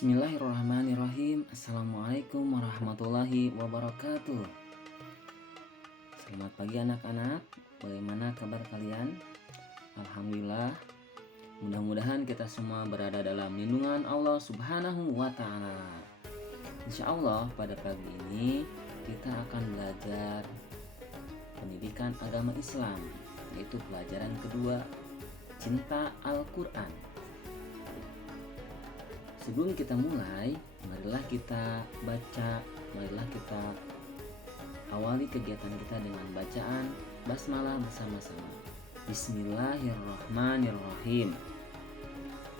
Bismillahirrahmanirrahim. Assalamualaikum warahmatullahi wabarakatuh. Selamat pagi anak-anak. Bagaimana kabar kalian? Alhamdulillah. Mudah-mudahan kita semua berada dalam lindungan Allah Subhanahu wa Ta'ala. Insya Allah pada pagi ini kita akan belajar pendidikan agama Islam, yaitu pelajaran kedua, cinta Al-Quran. Sebelum kita mulai, marilah kita awali kegiatan kita dengan bacaan basmalah bersama-sama. Bismillahirrahmanirrahim.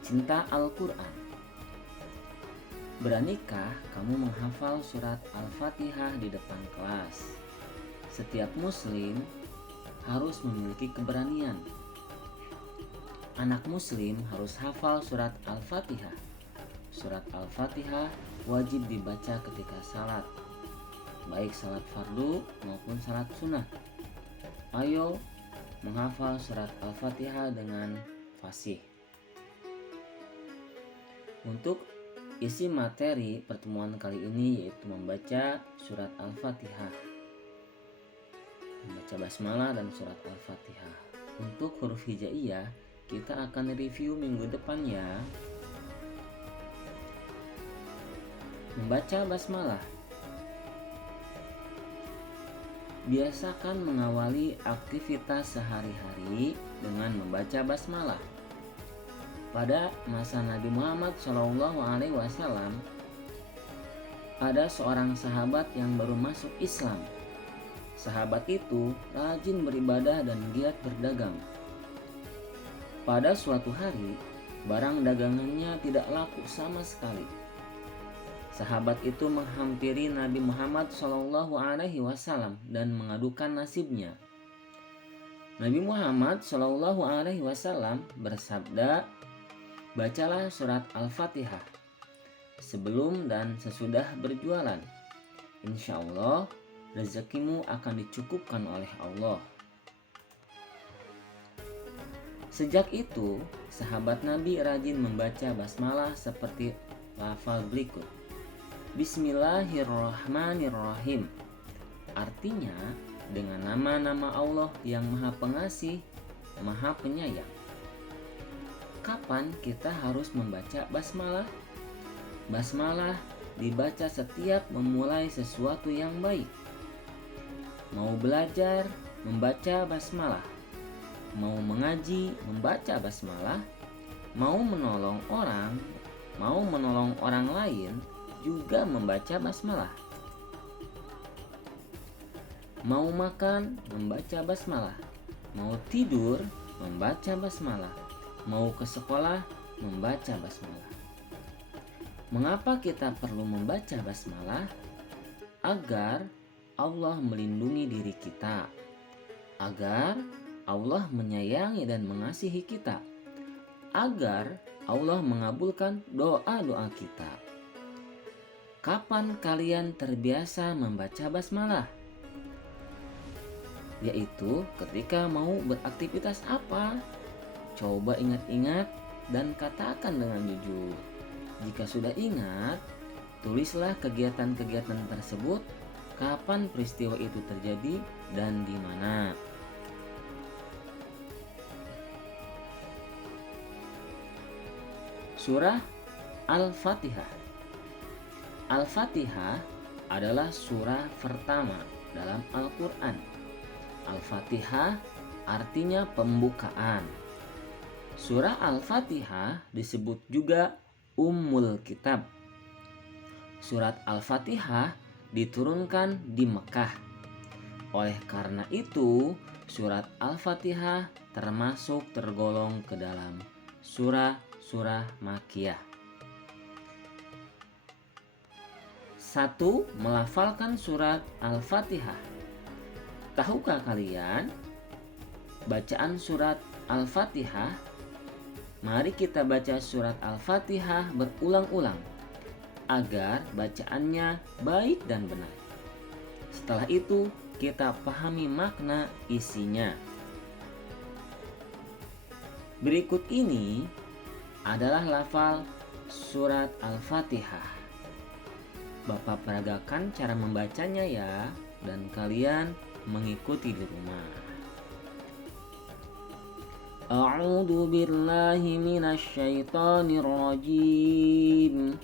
Cinta Al-Quran. Beranikah kamu menghafal surat Al-Fatihah di depan kelas? Setiap muslim harus memiliki keberanian. Anak muslim harus hafal surat Al-Fatihah. Surat Al-Fatihah wajib dibaca ketika salat, baik salat fardu maupun salat sunnah. Ayo menghafal surat Al-Fatihah dengan fasih. Untuk isi materi pertemuan kali ini yaitu membaca surat Al-Fatihah, membaca basmalah dan surat Al-Fatihah. Untuk huruf hijaiyah kita akan review minggu depan ya. Membaca basmalah. Biasakan mengawali aktivitas sehari-hari dengan membaca basmalah. Pada masa Nabi Muhammad SAW, ada seorang sahabat yang baru masuk Islam. Sahabat itu rajin beribadah dan giat berdagang. Pada suatu hari, barang dagangannya tidak laku sama sekali. Sahabat itu menghampiri Nabi Muhammad SAW dan mengadukan nasibnya. Nabi Muhammad SAW bersabda, "Bacalah surat Al-Fatihah sebelum dan sesudah berjualan. Insya Allah rezekimu akan dicukupkan oleh Allah." Sejak itu, sahabat Nabi rajin membaca basmalah seperti lafal berikut. Bismillahirrahmanirrahim. Artinya dengan nama-nama Allah yang Maha Pengasih, Maha Penyayang. Kapan kita harus membaca basmalah? Basmalah dibaca setiap memulai sesuatu yang baik. Mau belajar, membaca basmalah. Mau mengaji, membaca basmalah. Mau menolong orang lain, juga membaca basmalah. Mau makan, membaca basmalah. Mau tidur, membaca basmalah. Mau ke sekolah, membaca basmalah. Mengapa kita perlu membaca basmalah? Agar Allah melindungi diri kita, agar Allah menyayangi dan mengasihi kita, agar Allah mengabulkan doa-doa kita. Kapan kalian terbiasa membaca basmalah? Yaitu ketika mau beraktivitas apa? Coba ingat-ingat dan katakan dengan jujur. Jika sudah ingat, tulislah kegiatan-kegiatan tersebut, kapan peristiwa itu terjadi dan di mana. Surah Al-Fatihah. Al-Fatihah adalah surah pertama dalam Al-Quran. Al-Fatihah artinya pembukaan. Surah Al-Fatihah disebut juga Ummul Kitab. Surat Al-Fatihah diturunkan di Mekah. Oleh karena itu, surat Al-Fatihah tergolong ke dalam surah-surah Makkiyah. 1. Melafalkan surat Al-Fatihah. Tahukah kalian bacaan surat Al-Fatihah? Mari kita baca surat Al-Fatihah berulang-ulang agar bacaannya baik dan benar. Setelah itu kita pahami makna isinya. Berikut ini adalah lafal surat Al-Fatihah. Bapak peragakan cara membacanya ya, dan kalian mengikuti di rumah. A'udzu billahi minasyaitonir rajim.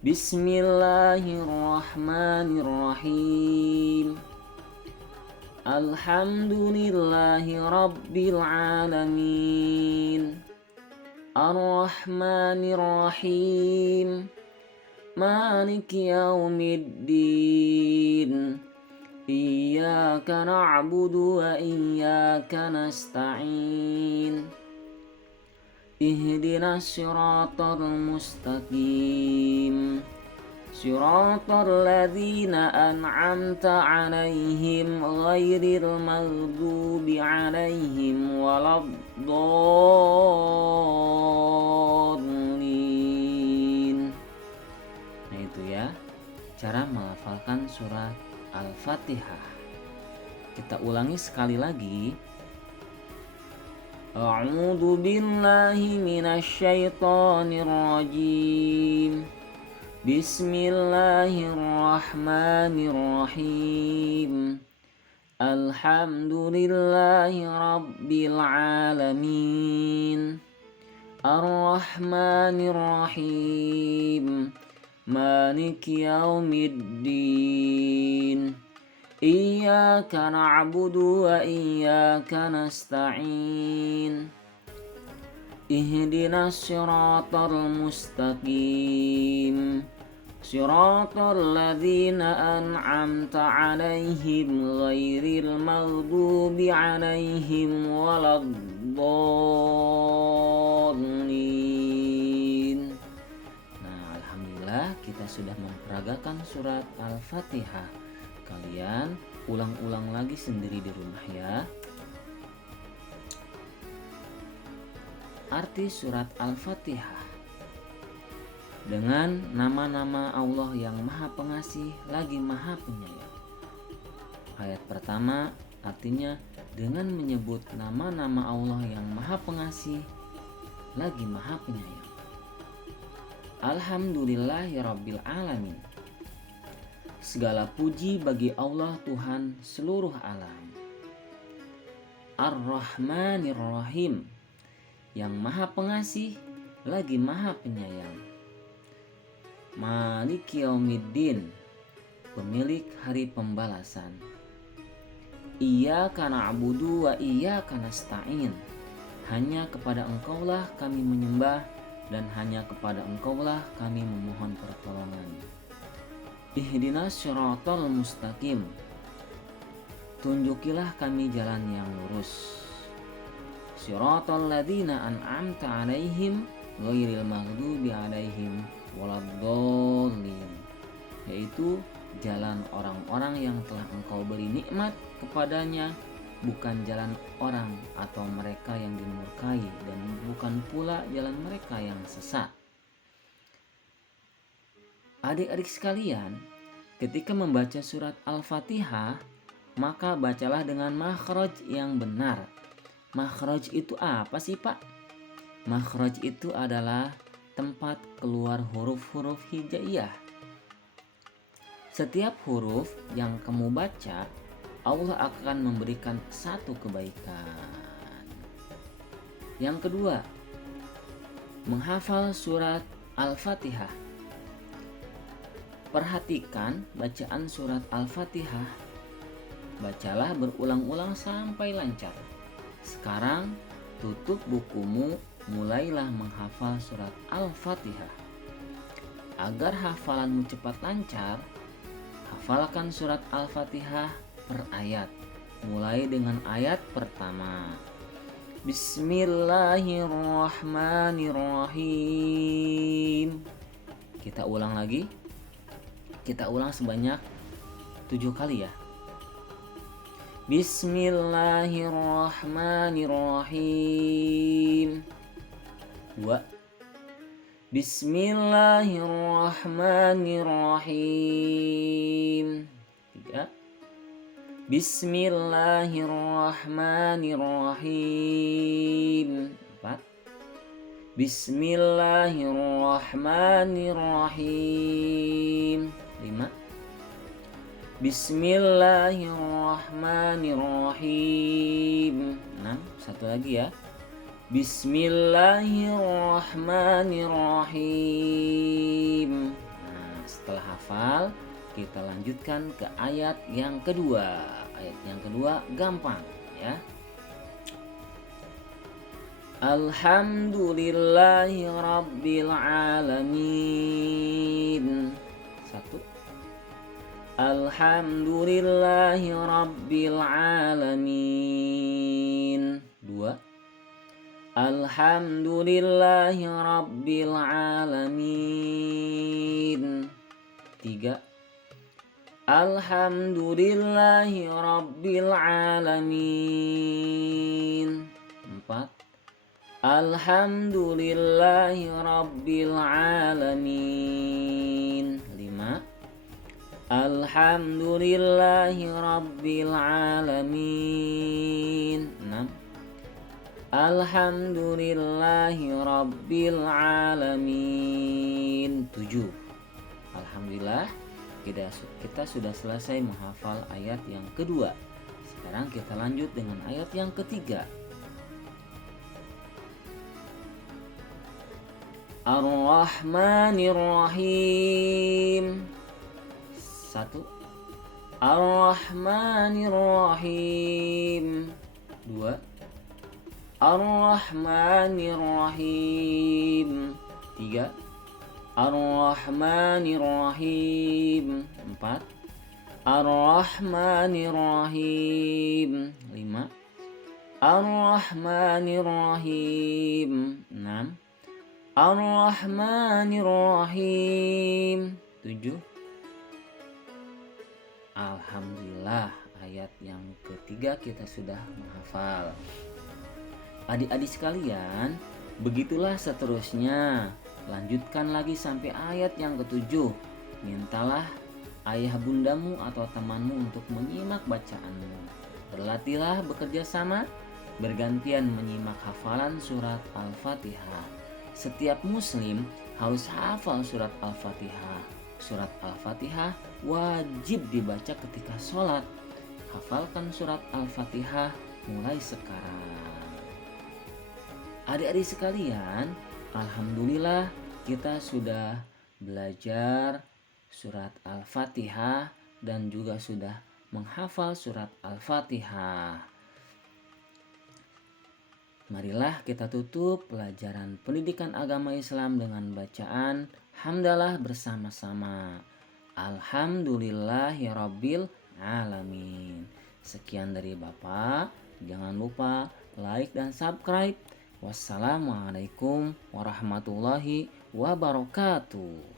Bismillahirrahmanirrahim. Alhamdulillahi rabbil alamin. Ar-Rahmanir-Rahim. Maliki yaumiddin. Iyyaka na'budu wa iyyaka nasta'in. Ihdinas siratal mustaqim. Siratal ladzina an'amta 'alaihim ghairil maghdubi 'alaihim waladdallin. Nah itu ya, cara melafalkan surat Al-Fatihah. Kita ulangi sekali lagi. A'udzu billahi minasyaitonir rajim. Bismillahirrahmanirrahim. Alhamdulillahi rabbil alamin. Ar-Rahmanir-Rahim. Maliki yaumiddin. Iyyaka na'budu wa iyyaka nasta'in. Ihdinas siratal mustaqim. Siratal ladzina an'amta 'alaihim ghairil maghdubi 'alaihim waladdallin. Nah, alhamdulillah kita sudah memperagakan surat Al-Fatihah. Kalian ulang-ulang lagi sendiri di rumah ya. Arti surat Al-Fatihah: dengan nama-nama Allah yang Maha Pengasih lagi Maha Penyayang. Ayat pertama artinya dengan menyebut nama-nama Allah yang Maha Pengasih lagi Maha Penyayang. Alhamdulillahirabbil alamin. Segala puji bagi Allah Tuhan seluruh alam. Ar-Rahmanir-Rahim, yang Maha Pengasih lagi Maha Penyayang. Maliki yaumiddin, pemilik hari pembalasan. Iyyaka na'budu wa iyyaka nasta'in. Hanya kepada Engkaulah kami menyembah dan hanya kepada Engkaulah kami memohon pertolongan. Ihdinas siratal mustaqim. Tunjukilah kami jalan yang lurus. Siratal ladzina an'amta 'alaihim ghairil maghdubi 'alaihim waladdallin. Yaitu jalan orang-orang yang telah Engkau beri nikmat kepadanya, bukan jalan orang atau mereka yang dimurkai, dan bukan pula jalan mereka yang sesat. Adik-adik sekalian, ketika membaca surat Al-Fatihah, maka bacalah dengan makhraj yang benar. Makhraj itu apa sih Pak? Makhraj itu adalah tempat keluar huruf-huruf hijaiyah. Setiap huruf yang kamu baca, Allah akan memberikan satu kebaikan. Yang kedua, menghafal surat Al-Fatihah. Perhatikan bacaan surat Al-Fatihah. Bacalah berulang-ulang sampai lancar. Sekarang tutup bukumu, mulailah menghafal surat Al-Fatihah. Agar hafalanmu cepat lancar, hafalkan surat Al-Fatihah per ayat. Mulai dengan ayat pertama. Bismillahirrahmanirrahim. Kita ulang lagi. Kita ulang sebanyak 7 kali ya. Bismillahirrahmanirrahim. 2. Bismillahirrahmanirrahim. 3. Bismillahirrahmanirrahim. 4. Bismillahirrahmanirrahim. 5. Bismillahirrahmanirrahim. 6. Satu lagi ya. Bismillahirrahmanirrahim. Nah, setelah hafal, kita lanjutkan ke ayat yang kedua. Ayat yang kedua gampang ya. Alhamdulillahi rabbil alamin. 1. Alhamdulillahi rabbil alamin. 2. Alhamdulillahi rabbil alamin. 3. Alhamdulillahi rabbil alamin. 4. Alhamdulillahi rabbil alamin. 5. Alhamdulillahi rabbil alamin. 6. Alhamdulillahi rabbil alamin. 7. Alhamdulillah kita sudah selesai menghafal ayat yang kedua. Sekarang kita lanjut dengan ayat yang ketiga. Ar-Rahmanir-Rahim. 1. Ar-Rahmanir-Rahim. 2. Ar-Rahmanir-Rahim. 3. Ar-Rahmanir-Rahim. 4. Ar-Rahmanir-Rahim. 5. Ar-Rahmanir-Rahim. 6. Ar-Rahmanir-Rahim. 7. Alhamdulillah, ayat yang ketiga kita sudah menghafal. Adik-adik sekalian, begitulah seterusnya. Lanjutkan lagi sampai ayat yang ketujuh. Mintalah ayah bundamu atau temanmu untuk menyimak bacaanmu. Berlatihlah bekerja sama, bergantian menyimak hafalan surat Al-Fatihah. Setiap muslim harus hafal surat Al-Fatihah. Surat Al-Fatihah wajib dibaca ketika sholat. Hafalkan surat Al-Fatihah mulai sekarang. Adik-adik sekalian, alhamdulillah kita sudah belajar surat Al-Fatihah dan juga sudah menghafal surat Al-Fatihah. Marilah kita tutup pelajaran pendidikan agama Islam dengan bacaan hamdalah bersama-sama. Alhamdulillahirabbil alamin. Sekian dari Bapak. Jangan lupa like dan subscribe. Wassalamualaikum warahmatullahi wabarakatuh.